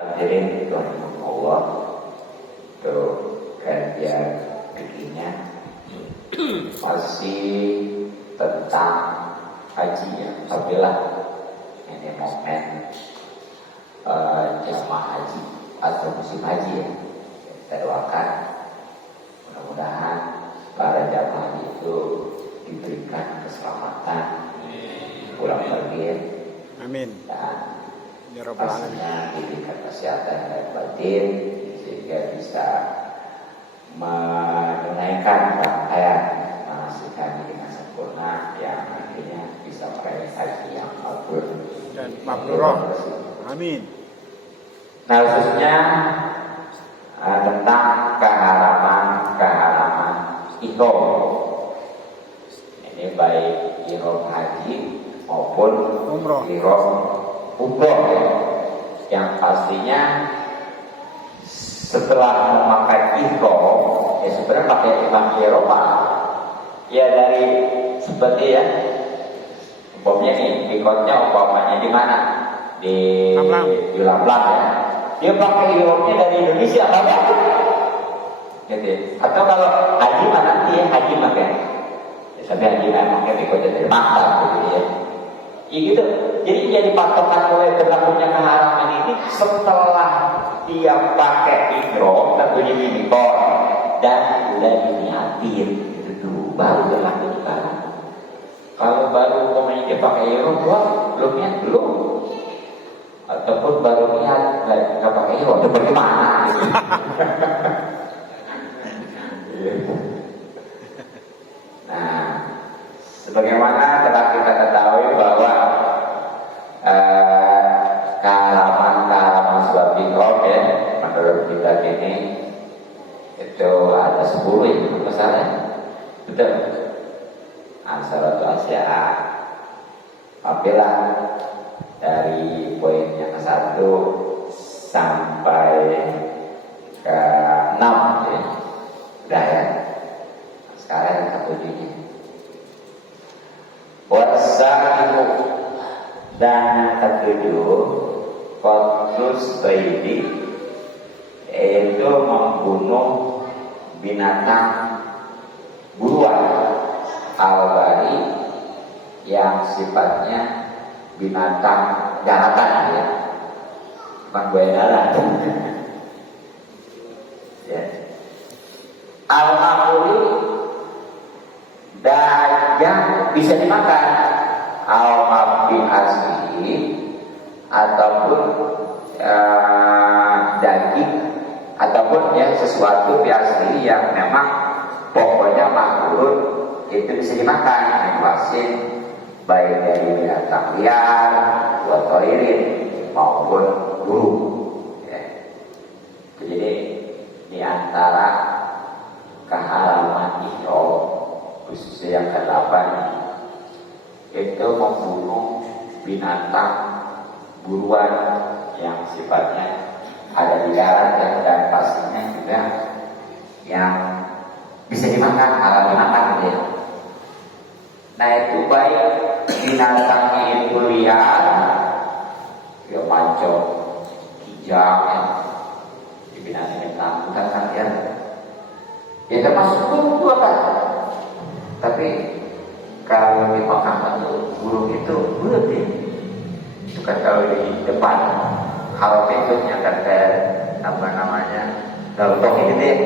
Hadirin rahimahullah, untuk kajian begini masih tentang haji ya. Apabila ini momen jamaah haji atau musim haji ya, kita doakan mudah-mudahan para jamaah itu diberikan keselamatan pulang pergi, amin, dan ya Rabbal Alamin, diberikan kesehatan dan batin sehingga bisa menunaikan rangkaian manasik haji dengan sempurna yang akhirnya bisa meraih haji yang mabrur dan mabrurah. Amin. Nah, khususnya tentang keharaman ihram. Ini baik ihram haji maupun ihram umroh ya. Yang pastinya setelah memakai ihram ya sebenarnya pakai ihram ya dari seperti ya umpamanya nih mikotnya umpamanya di mana di Lablang ya, dia pakai ihramnya dari Indonesia apa gitu. Atau kalau haji mah nanti ya haji pakai ya, tapi haji pakai mikotnya dari Makkah gitu ya. Ya gitu. Jadi jadi patokan mulai berlakunya keharaman ini setelah dia pakai ihram tentunya di mikot dan sudah diniatin itu dulu baru berlaku keharaman. Kalau baru umpamanya dia pakai ihram belum niat belum, ataupun baru niat nggak pakai ihram itu bagaimana? Nah, sebagaimana telah kita ketahui bahwa keharaman sebab ihram ya menurut kita ini itu ada 10 itu misalnya betul Ansaratu Asya'a. Apabila dari poin yang ke-1 sampai ke-6 ya udah ya. Sekarang yang ke-7 wasa'imu dan ke-7 qatlus baidi, yaitu membunuh binatang buruan al-bari yang sifatnya binatang daratan ya, bukan buaya darat ya. Al-ma'uli dan yang bisa dimakan, al-mabi asli ataupun daging ataupun ya sesuatu asli yang memang pokoknya makhluk itu bisa dimakan, wasin baik dari binatang liar, watoirin maupun burung ya. Jadi di antara keharaman ihram khususnya yang ke-8 itu membunuh binatang buruan yang sifatnya ada di darat dan pastinya juga yang bisa dimakan, halal dimakan ya. Nah itu baik binatang itu liar ya, mancung, kijang ya, di binatang bukan kan ya termasuk burung kan. Tapi kalau dimakan burung itu bulat ya. Itu kan kalau di depan kalau bentuknya kan kayak apa namanya galtok gitu deh.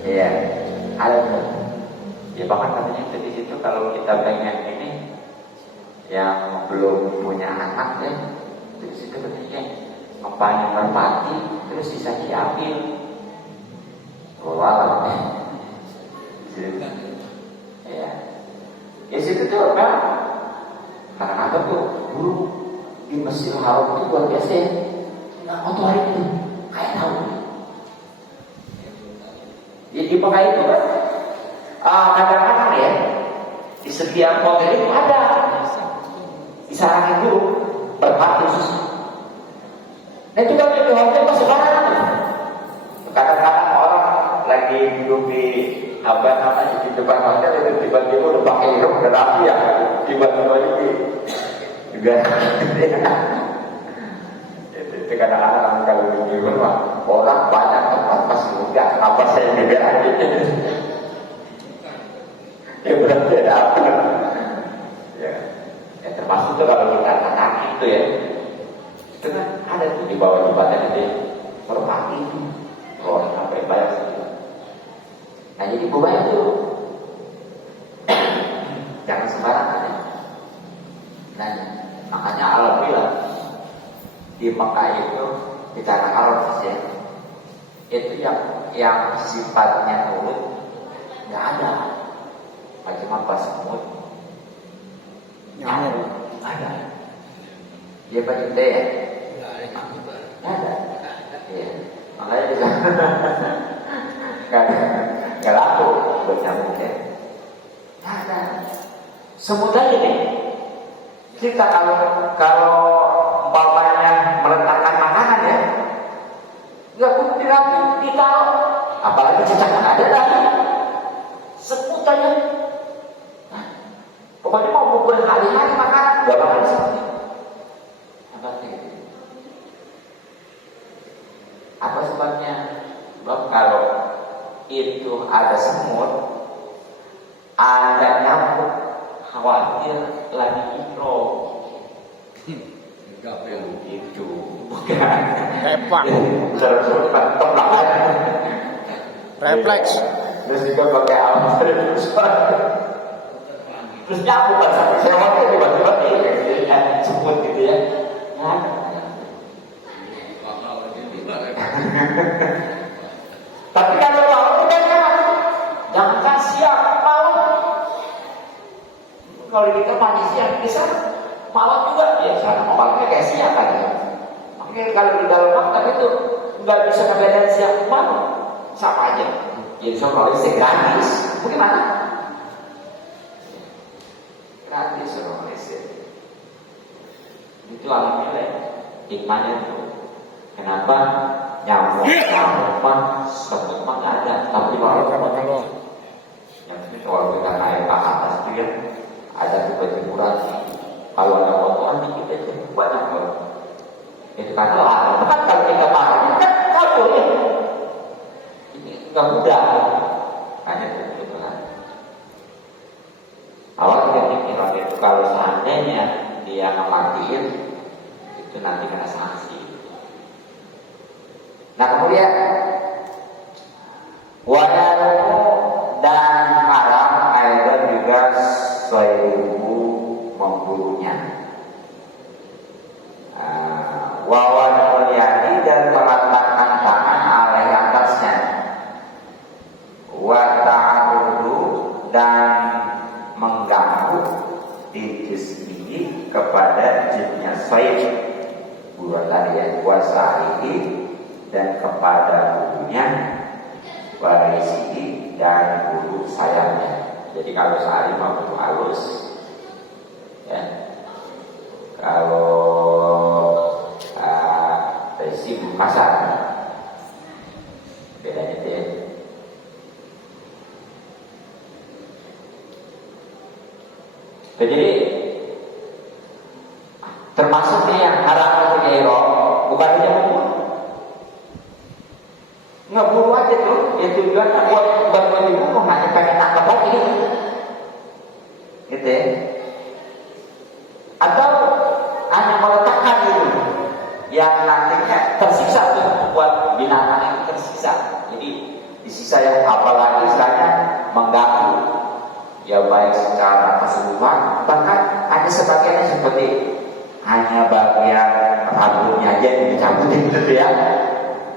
Iya, ada tuh. Ya bahkan katanya itu di situ kalau kita pengen ini yang belum punya anak ya, di situ katanya ngapain merpati terus sisa diambil. Walau ya, ya situ tuh apa? Karena ada tuh burung di Mesir Haram itu luar biasa ya. Nggak kotor itu, kayak tahu. Ya dipakai itu kan, kadang-kadang ya di setiap hotel itu ada disarankan dulu berhati khusus. Nah itu kan di hotel masuk barang itu. Kadang-kadang orang lagi duduk di apa namanya di depan hotel itu tiba-tiba udah pakai ihram udah rapi ya, tiba-tiba ini juga itu kan kadang-kadang kalau di rumah orang banyak tempat pas enggak apa saya juga lagi. Ya berarti ada apa? Ya, termasuk tuh kalau kita kaki itu ya, itu kan ada tuh di bawah jembatan itu Merpati itu, kalau sampai banyak sekali. Nah jadi buaya itu jangan sembarangan ya. Nah makanya alhamdulillah di Mekah itu di tanah Arafah ya, itu yang sifatnya nurut nggak ada, cuma pas semut nyamuk ada, dia pakai teh nggak ada, ya makanya juga nggak laku buat nyamuk ya, nggak ada. Semut aja nih kita kalau umpamanya meletakkan makanan ya, nggak perlu dirapi, ditaruh. Apalagi cicak ada lagi, semut aja. Nah, pokoknya mau berhari-hari makanan, nggak bakal seperti apa sebabnya? Sebab kalau itu ada semut, ada nyamuk, khawatir lagi mikro. Itu bukan Tepak terus tembakan refleks. terus juga pakai alat terus nyamuk kan sampai sewanya tiba-tiba sebut gitu ya. Tapi kalau laut itu kan jangan siang malam. Kalau kita mandi siang bisa malam juga ya, karena malamnya kayak siang kan ya. Makanya kalau di dalam maktab itu nggak bisa ngebedain siang malam, sama aja. Jadi soal listrik gratis, bagaimana? Gratis soal listrik. Itu alhamdulillah hikmahnya itu. Kenapa nyamuk mah semut mah nggak ada, tapi kalau yang itu kalau kita naik ke atas itu ya ada jemuran. Kalau ada kotoran dikit aja banyak loh. Itu kan larang. Kan kalau kita makan kan kabur ya. Ini nggak mudah. Hanya itu kan. Awal kita mikir itu kalau seandainya dia ngematiin itu nanti kena sanksi. Nah kemudian wadamu dan haram air juga soibu memburunya. Wawan mulyadi dan meletakkan tangan alih atasnya. Wa ta'arudu dan mengganggu di jismihi kepada jinnya soib buruan tadi ya, kuasa ini dan kepada bulunya, warisi dan bulu sayapnya. Jadi kalau sehari mau bulu halus, ya. Kalau resi bulu kasar, bedanya itu ya. Jadi termasuknya yang haram untuk ihram bukan hanya membunuh. Ngeburu aja tuh, ya tujuannya buat dibunuh, hanya pengen tangkap lagi gitu ya. Atau hanya meletakkan gitu yang nantinya tersiksa tuh, buat binatang yang tersiksa. Jadi disisa yang apalagi istilahnya mengganggu ya, baik secara keseluruhan, bahkan hanya sebagiannya seperti hanya bagian rambutnya aja yang dicabutin gitu ya,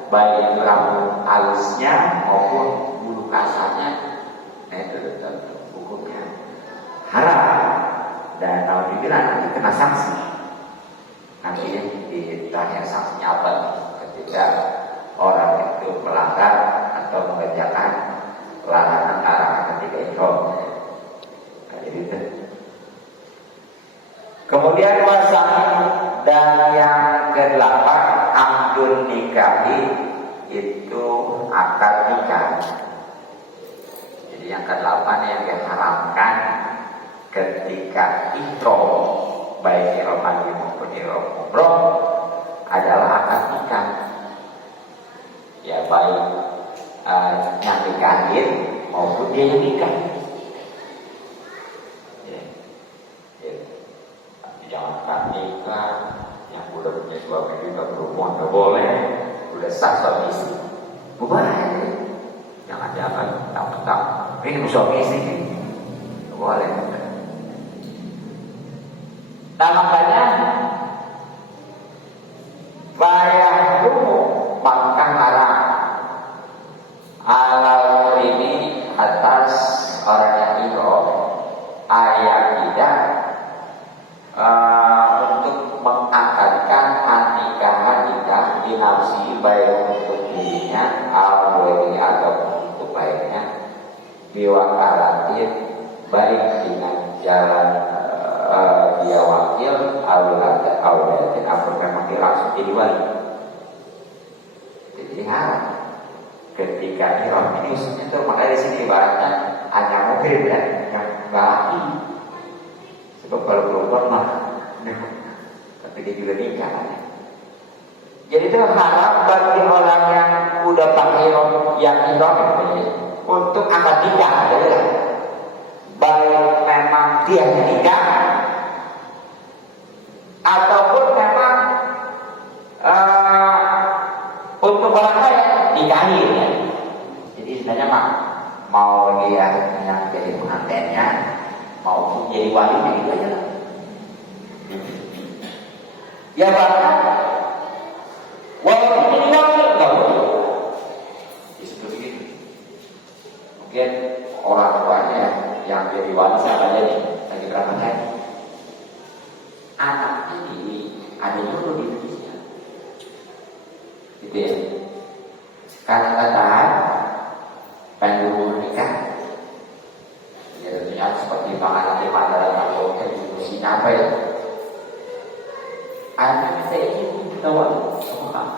baik rambut halusnya maupun bulu kasarnya. Nah itu tetap hukumnya haram dan kalau dibilang nanti kena sanksi. Nanti ditanya sanksinya apa ketika orang itu melanggar atau mengerjakan larangan ketika ihram. Nah, jadi itu. Kemudian wasahi dan yang ke-8 akdun nikahi itu akad nikah. Jadi yang ke-8 yang diharamkan ketika ihram baik ihram haji maupun ihram umroh adalah akad nikah. Ya baik yang nikahin maupun dia yang nikah. Ya. Tapi jangan akad nikah yang udah punya suami juga berhubungan nggak boleh, udah sah suami istri. Boleh. Jangan-jangan tak ini suami istri. Nggak boleh. Nah makanya bayar dulu makan haram alal ini atas orang yang ihram ayat tidak untuk mengakadkan nikahan nikah dinafsi baik untuk dirinya atau untuk baiknya diwakalatin baik dengan jalan dia wakil awlatin atau memang dia langsung jadi wali. Jadi ketika ihram ini khususnya tuh makanya di sini ibaratnya hanya mungkin ya yang laki. Sebab kalau perempuan mah tapi dia juga nikah. Jadi itu haram bagi orang yang udah pakai yang ihram untuk akad nikah, ya. Baik memang dia nikah ataupun memang untuk orang lain nikahin ya. Jadi sebenarnya mau dia yang jadi pengantinnya maupun jadi walinya gitu aja. Ya bahkan walaupun jadi wali nggak boleh disebut begitu. Mungkin orang tuanya yang jadi wali siapa aja nih lagi berapa hari? Anak ini ada juga di Indonesia, gitu ya. Karena katakan pengen nikah, ya tentunya seperti makanan di mana atau diskusi apa ya. Anak kita ini kita wali sama kamu.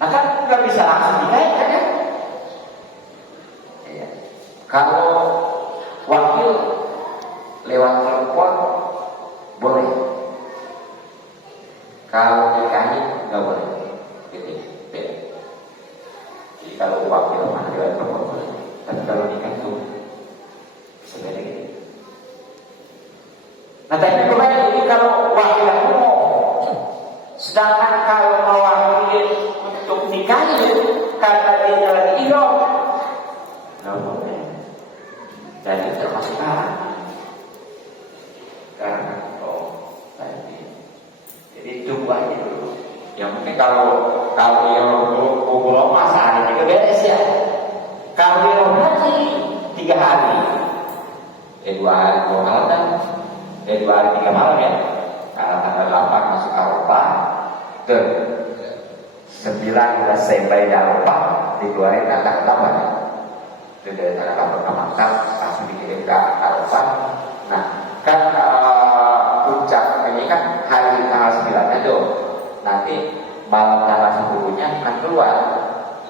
Nah kan nggak bisa langsung nikah kan ya? Ya. Kalau wakil lewat telepon boleh, kalau nikahin nggak boleh, gitu. Jadi kalau wakil mana lewat telepon boleh, tapi kalau nikah itu bisa beda gitu. Nah tapi kemarin ini kalau wakil yang umum, sedangkan kalau mewakili untuk nikahin karena dia lagi ihram nggak boleh, dan itu termasuk haram. Karena jadi tunggu aja dulu. Yang mungkin kalau yang belum masa hari juga beres ya. Kalau yang haji 3 hari, 2 hari 2 malam kan, 2 hari 3 malam ya. Kalau tanggal 8 masuk Arafah, ke 9 sampai Arafah dikeluarin tanggal 8. Itu dari tanggal 8 ke Makkah langsung dikirim ke Arafah. Nah kan puncak ini kan hari tanggal 9 itu nanti malam tanggal 10-nya akan keluar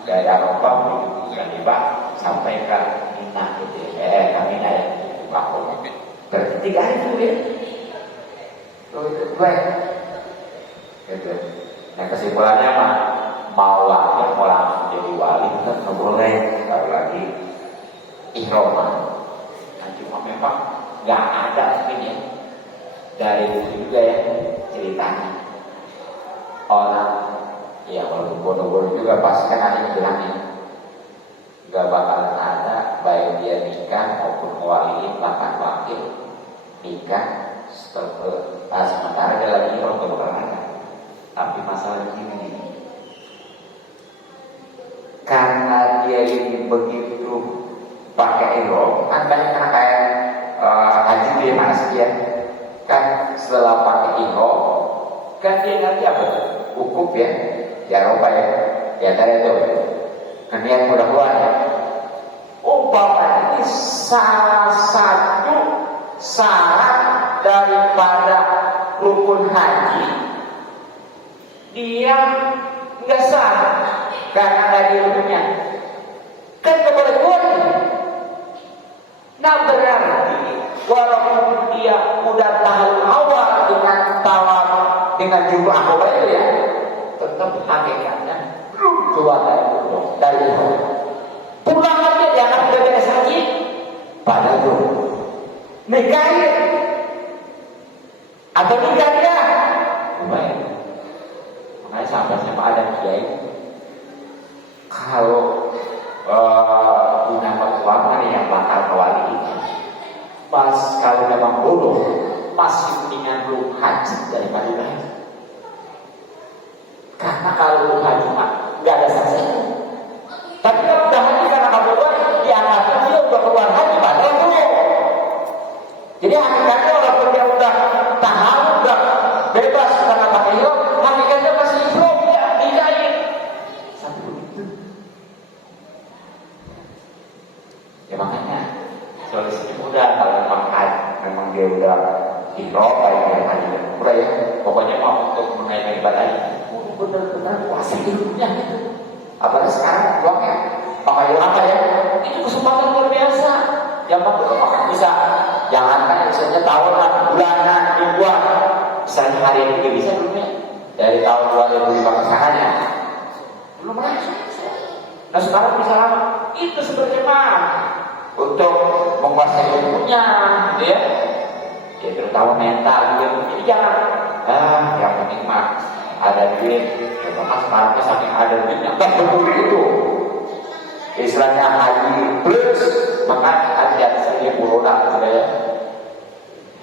dari Arafah menuju Musdalifah sampai ke Mina gitu ya. Mina ya Bakau. Berarti 3 hari itu ya. Itu gue. Gitu. Nah kesimpulannya mau wakil mau langsung jadi wali kan nggak boleh kalau lagi ihram. Nah cuma memang nggak ada mungkin ya dari buku juga ya ceritanya orang ya walaupun bodoh-bodoh juga pasti kan ada yang bilangnya nggak bakalan ada baik dia nikah maupun mewaliin bahkan wakil nikah sementara dia lagi orang nggak bakalan ada. Tapi masalah ini karena dia ini begitu pakai ihram kan banyak kan kayak haji dia mana sih ya kan setelah pakai ihram kan dia nanti apa wukuf ya di Arafah ya di antara itu kan yang mudah keluar ya umpama ini salah satu syarat daripada rukun haji dia nggak sah karena dari rukunnya kan keboleh keluar. Nah berarti walaupun dia udah tahu awal dengan tawaf dengan jumlah dari ihram. Pulang aja jangan beres haji pada belum nikahin atau nikah dia. Baik. Makanya sampai ada kiai kalau punya pertuangan yang bakal kawali itu pas kalau memang bodoh masih mendingan belum haji daripada udah haji. Karena kalau belum haji mah nggak ada saksinya. Tapi kalau udah haji karena kebetulan dianggapnya dia udah keluar haji padahal belum. Jadi hakikatnya walaupun dia udah tahan udah bebas karena pakai ihram, hakikatnya masih ihram ya nikahin. Sampai begitu. Ya makanya solusinya mudah kalau memang dia udah ihram baik dia haji dan umrah ya. Pokoknya mau untuk mengenai ibadah ini benar-benar puasa hidupnya gitu. Apalagi sekarang uangnya pakai apa ya? Itu kesempatan luar biasa. Yang pertama maka bisa jangankan misalnya tahunan, bulanan, mingguan, misalnya hari ini juga bisa belum ya? Dari tahun 2005 ke sana ya. Belum langsung. Nah sekarang bisa lama. Itu sebenarnya mah untuk menguasai ilmunya, gitu ya. Ya terutama mental juga. Jadi jangan yang penting mah ada duit. Mas sekarang saking ada duitnya nggak betul itu. Istilahnya haji plus maka ada saya pulang ada ya.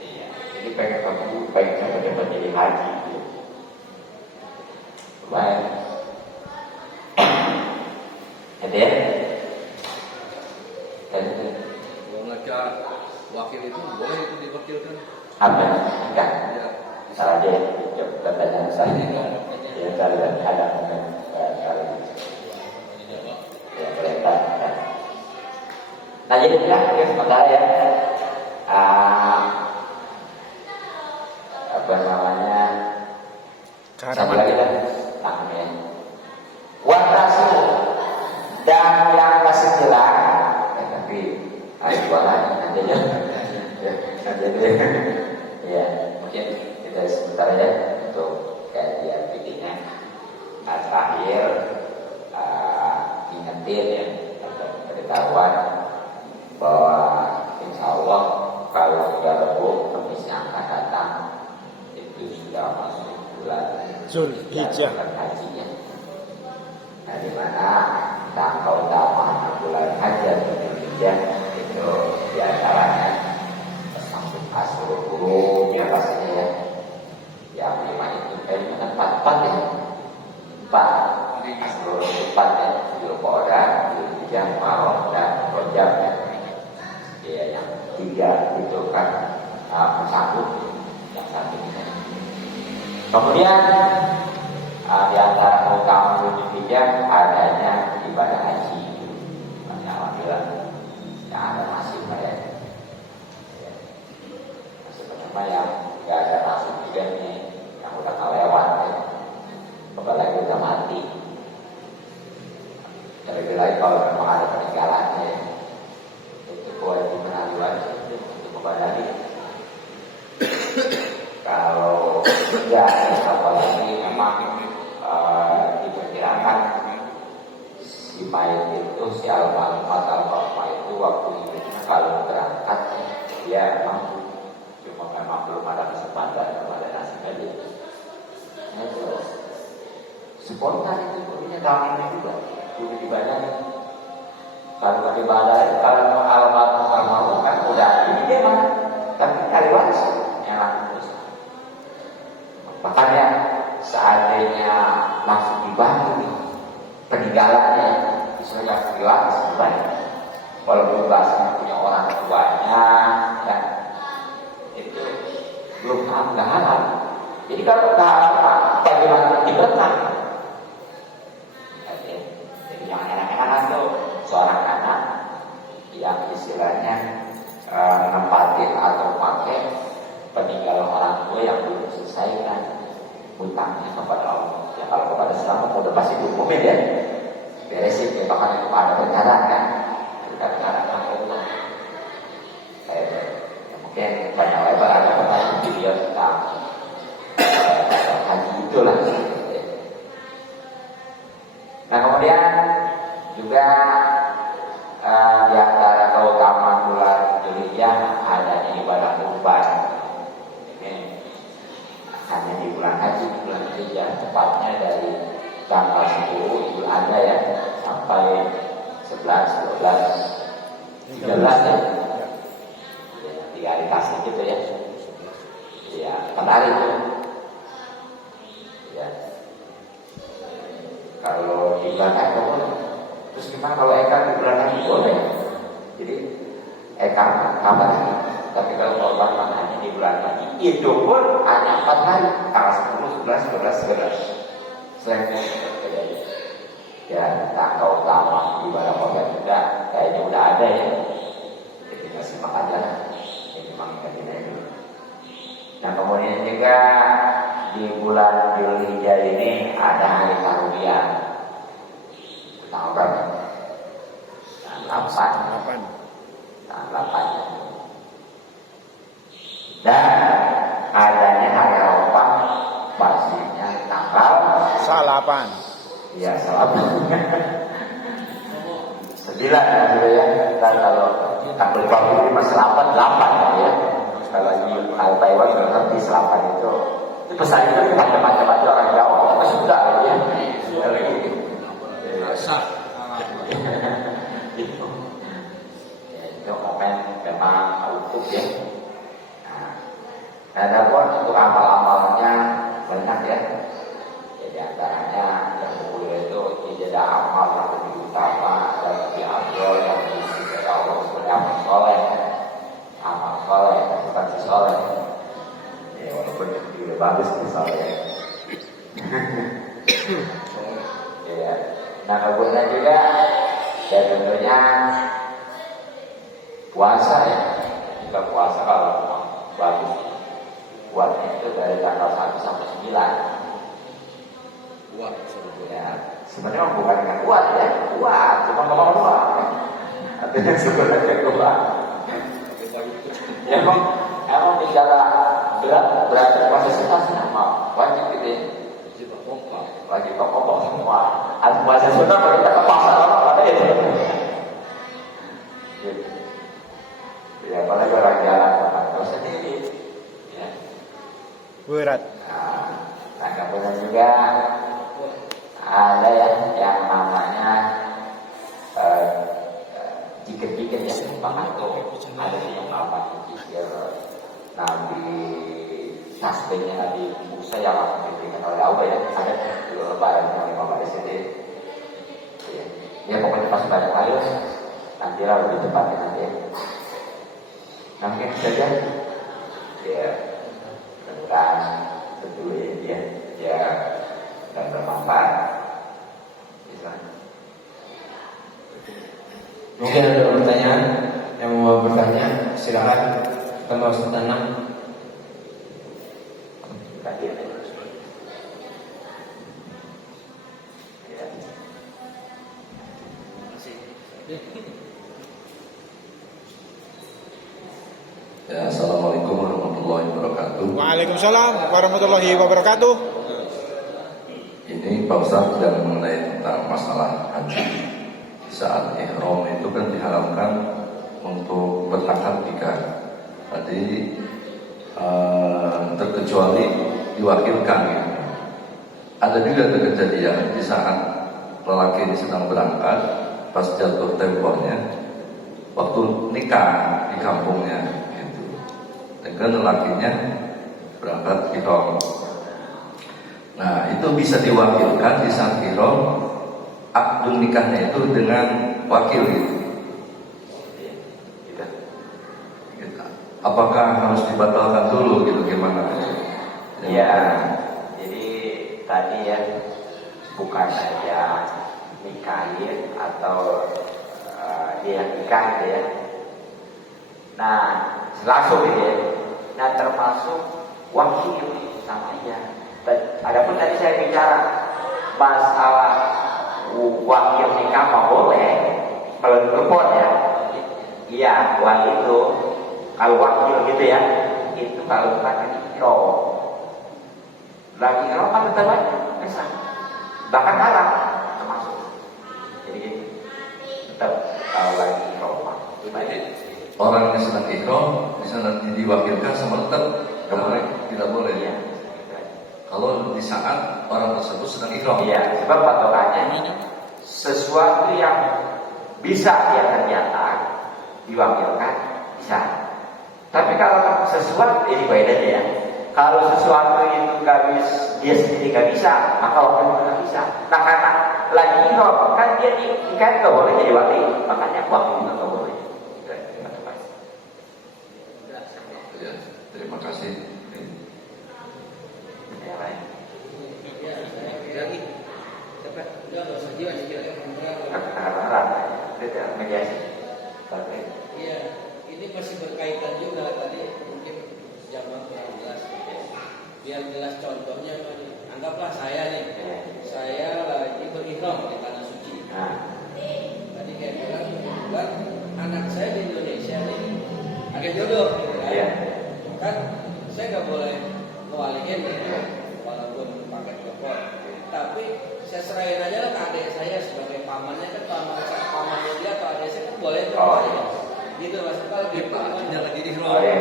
Iya. Jadi pengen kamu baiknya dapat jadi haji. Baik. Ada ya? Mengajak wakil itu boleh itu diwakilkan? Apa? Enggak. Ya. Salah dia. Pertanyaan saya. Ya cari ada mungkin cari. Ya perintah. Nah jadi ya sementara ya apa namanya cara lagi kan namanya watasu dan yang masih jelas tapi jualan nanti ya nanti ya mungkin kita sebentar ya untuk kajian pikirnya terakhir ingetin ya pengetahuan bahwa insya Allah kalau sudah Rabu Kamis yang akan datang itu sudah masuk bulan Zulhijjah hajinya. Nah di mana tanggal utama bulan haji atau Zulhijjah itu diantaranya masuk Asyur Hurum ya pastinya ya. Yang lima itu kayaknya empat ya. Empat Asyur empat ya. Zulqa'dah, Zulhijjah, Muharram dan Rajab ya. Ya yang tiga itu kan bersambung yang satu ini. Kemudian di antara keutamaan Zulhijjah adanya ibadah haji. Alhamdulillah yang ada nasib ya. Nasib pertama yang nggak ada nasib juga nih yang udah kelewat ya. Apalagi udah mati. Terlebih lagi kalau memang ada peninggalannya itu kewajiban ahli wajib untuk membadani. Kalau tidak, apalagi memang diperkirakan si mayat itu si almarhum itu waktu hidupnya kalau berangkat dia memang belum ada kesempatan kepada nasib aja. Itu spontan itu punya tahun ini juga. Dulu dibadani. Kalau nggak dibadani, kalau almarhum kan udah ini dia mah, tapi kali waris yang langsung. Makanya seandainya langsung dibantu peninggalannya, misalnya waris baik. Walaupun bahasanya punya orang tuanya, kan itu belum nggak halal. Jadi kalau nggak halal, bagaimana diberikan? Yang enak-enakan tuh seorang anak yang istilahnya menempatin atau pakai peninggalan orang tua yang belum selesaikan hutangnya kepada Allah. Ya kalau kepada selama udah pasti dihukumin ya, beresin ya bahkan itu ada perkara kan, perkara Allah. Mungkin banyak lebar ada pertanyaan video tentang haji itulah. Nah kemudian juga di antara keutamaan bulan Dzulhijjah adanya ibadah kurban. Ini hanya di bulan haji, bulan Dzulhijjah, tepatnya dari tanggal 10 Idul Adha ya sampai 11, 12, 13 ya. Tiga hari kasih gitu ya. Ya, 4 hari itu. Ya. Kalau di bulan haji boleh. Terus gimana kalau Eka di bulan haji boleh? Jadi Eka kapan lagi? Tapi kalau korban hanya di bulan haji itu pun hanya 4 hari, tanggal 10, 11, 12, 13. Selain itu ya tanggal utama ibadah korban juga kayaknya udah ada ya. Jadi kita simak aja. Ini memang kita itu. Nah kemudian juga di bulan Dzulhijjah ini ada hari Tarwiyah. Tanggal berapa? Tanggal 8. Tanggal 8. Dan adanya hari Arafah pastinya tanggal 8. Iya, 8. 9 ya. Dan kalau tanggal 20 masih 8 ya. Kalau di Taiwan berarti 8 itu pesan itu macam-macam aja orang Jawa sudah ya. Sah. Itu momen memang utuh ya. Nah, adapun untuk amal-amalnya banyak ya. Jadi antaranya yang boleh itu tidak ada amal yang lebih utama dan lebih afdol yang diisi Allah sebagai amal soleh. Amal soleh, bukan si soleh. Ya walaupun juga bagus si soleh. Ya. Nah kemudian juga ya tentunya puasa ya. Juga puasa kalau bagus buatnya itu dari tanggal 1 sampai 9. Kuat sebetulnya. Ya, sebenarnya bukan dengan kuat ya, kuat, cuma ngomong kuat. Artinya sebenarnya kuat. Ya emang bicara berat puasa sih pasti sama, wajib gitu ya. Wajib pokok semua. Ada puasa sunnah kalau kita ke pasar orang ada itu. Ya, apalagi orang jalan kalau sendiri. Ya. Berat. Nah kemudian juga ada yang namanya jikir-jikir ya, pengatur. Ada yang namanya jikir Nabi tasbihnya Nabi Musa yang akan diberikan oleh Allah ya. Ada di lebaran yang Imam di sini. Ya pokoknya pas banyak ayo nanti lah lebih tepatnya nanti ya. Mungkin saja ya tentang betul ya dan bermanfaat. Mungkin ada pertanyaan yang mau bertanya, silakan. Kita mau tenang. Ya, assalamualaikum warahmatullahi wabarakatuh. Waalaikumsalam warahmatullahi wabarakatuh. Ini Pak Ustaz yang mengenai tentang masalah haji. Saat ihram itu kan diharamkan untuk berangkat nikah. Tadi terkecuali diwakilkan. Ya. Ada juga kejadian di saat lelaki ini sedang berangkat, pas jatuh tempohnya, waktu nikah di kampungnya, gitu. Dengan lelakinya berangkat ihram. Nah, itu bisa diwakilkan di saat ihram, akad nikahnya itu dengan wakil gitu. Apakah harus dibatalkan dulu gitu gimana? Ya, jadi tadi ya bukan saja nikahin atau dia nikah gitu ya. Nah, langsung gitu ya. Nah, termasuk wakil sama aja. Adapun tadi saya bicara masalah wakil nikah mah boleh, telepon ya. Iya, wakil itu kalau wakil gitu ya, itu kalau bukan lagi ihram. Lagi ihram kan betul aja, bisa. Bahkan haram termasuk. Jadi gitu. sama tetap Nggak boleh. tidak boleh. Iya. Kalau di saat orang tersebut sedang ihram. Iya, sebab patokannya sesuatu yang bisa dia kerjakan diwakilkan bisa. Tapi kalau sesuatu ini bedanya ya. Kalau sesuatu itu nggak bisa, dia sendiri nggak bisa, maka wakil nggak bisa. Nah karena lagi ihram kan dia kan nggak boleh jadi wakil, makanya wakil juga nggak boleh. Ya, terima kasih. Yang lain. Harap tidak mediasi. Tapi Iya, ini masih berkaitan juga tadi mungkin jamaah kurang jelas. Biar jelas contohnya, anggaplah saya nih, saya lagi berihram di tanah suci. nah, Tadi kayak bilang, kebetulan anak saya di Indonesia nih agak jodoh, gitu kan? iya. Kan saya nggak boleh ngewaliin gitu, walaupun pakai telepon. Tapi saya serahin aja lah ke adik saya sebagai pamannya kan, pamannya dia atau adik saya kan boleh tuh. Oh, iya. Gitu mas, kalau di Dia lagi di Oh iya.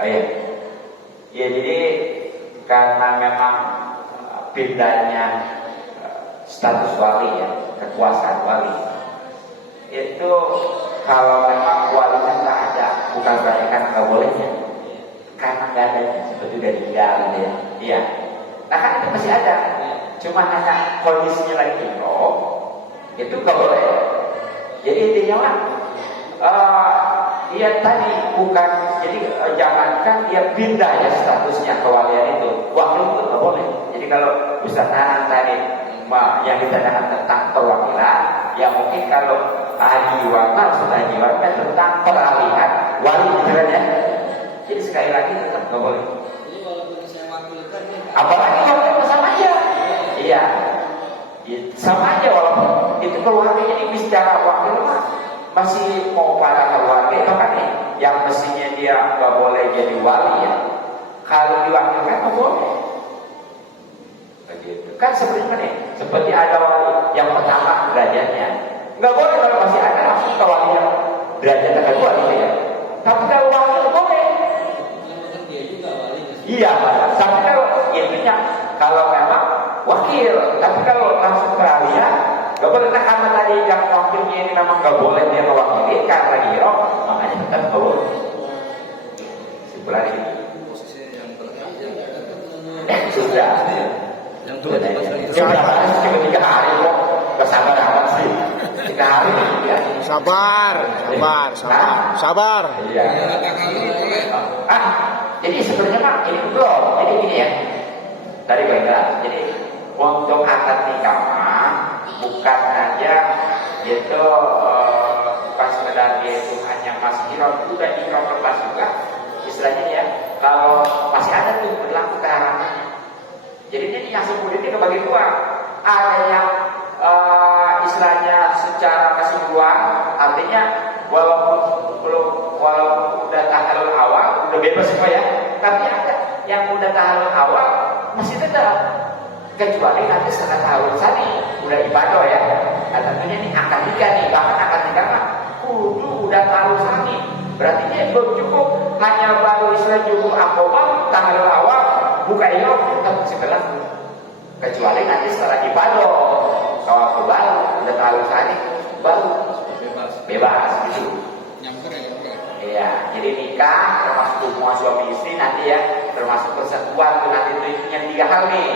Oh iya. Ya jadi karena memang bedanya status wali ya, kekuasaan wali itu kalau memang walinya nggak ada, bukan berarti kan nggak bolehnya, karena nggak ada seperti udah tinggal gitu ya. Iya. Nah kan itu masih ada, cuma hanya kondisinya lagi itu nggak boleh. Jadi intinya mah dia tadi bukan, jadi jangankan dia pindah ya statusnya kewalian itu, wakil itu nggak boleh. Jadi kalau Ustaz Hanan tadi yang ditanyakan tentang perwakilan, ya mungkin kalau Haji Warman sudah Haji Warman tentang peralihan wali gitu kan ya. Jadi sekali lagi tetap nggak boleh. Jadi walaupun saya wakilkan dia Apalagi wakil sama aja. Iya. Sama aja walaupun itu keluarganya ini secara wakil mah masih mau pada keluarga, bahkan nih yang mestinya dia nggak boleh jadi wali ya, kalau diwakilkan nggak boleh. Begitu kan sebenarnya nih, seperti ada wali yang pertama derajatnya nggak boleh, kalau masih ada langsung ke wali yang derajat kedua gitu ya. Tapi kalau wakil boleh. kan dia juga walinya. Iya, tapi kalau intinya kalau memang wakil, tapi kalau langsung peralihan gak boleh. Nah karena tadi yang wakilnya ini memang gak boleh dia mewakili karena ihram, makanya tetap gak boleh. Simpulan ini posisi yang berat sudah yang dua di pasal itu. sudah cuma 3 hari kok, kesabar amat sih 3 hari ya. Sabar, sabar, sabar, sabar. Iya. Jadi sebenarnya Pak ini belum. Jadi gini ya. Tadi gue bilang, jadi untuk akad nikah bukan hanya itu pas sekedar dia itu hanya masih ihram, udah ihram lepas juga istilahnya ya. Kalau masih ada tuh berlaku keharamannya. Jadi ini yang sepuluh ini kebagi dua. Ada yang istilahnya secara keseluruhan, artinya walaupun udah tahallul awal udah bebas semua ya, tapi ada yang udah tahallul awal masih tetap, kecuali nanti setelah tahallul sani udah ibadah ya. Nah, tentunya ini akad nikah nih, bahkan akad nikah mah kudu udah tahallul sani, berarti dia belum cukup hanya baru istilah cukup akobah tahallul awal buka ihram tetap masih berlaku, kecuali nanti setelah ibadah kalau baru udah tahallul sani baru bebas gitu. Iya, jadi nikah termasuk hubungan suami istri nanti ya, termasuk persatuan tuh nanti itu yang 3 hal nih.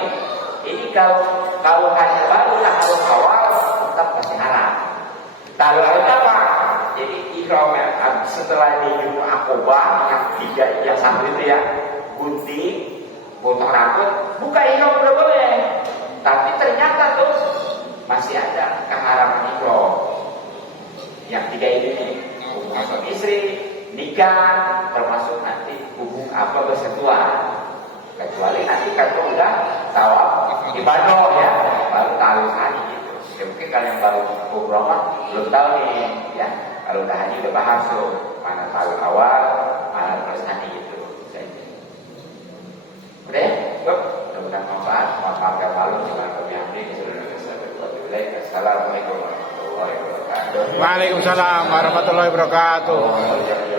Ini kalau hanya baru tahallul awal tetap masih haram. Tahallul apa? Jadi ihram setelah di Jum'ah Aqobah yang 1 itu ya, gunting, potong rambut, buka ihram udah boleh. Tapi ternyata tuh masih ada keharaman ihram. Yang 3 ini nih, hubungan suami istri, nikah, termasuk nanti persatuan. Kecuali nanti kalau udah tawaf ibadah ya, baru tahallul haji gitu. Ya mungkin kalian baru umroh belum tahu nih ya. Kalau udah haji udah paham tuh mana tahallul awal, mana terus haji gitu. Udah ya, cukup. Mudah-mudahan manfaat. Maaf ya malu jangan berhenti. Assalamualaikum warahmatullahi wabarakatuh. Waalaikumsalam warahmatullahi wabarakatuh. Alhamdulillah.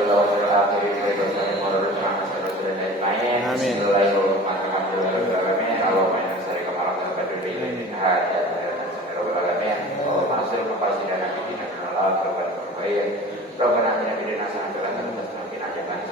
Amin. Bismillahirrahmanirrahim. Allahumma inna nas'aluka ma razaqtana min rizqin halal Rabbana atina fid dunya hasanah wa fil akhirati hasanah wa qina adzabannar.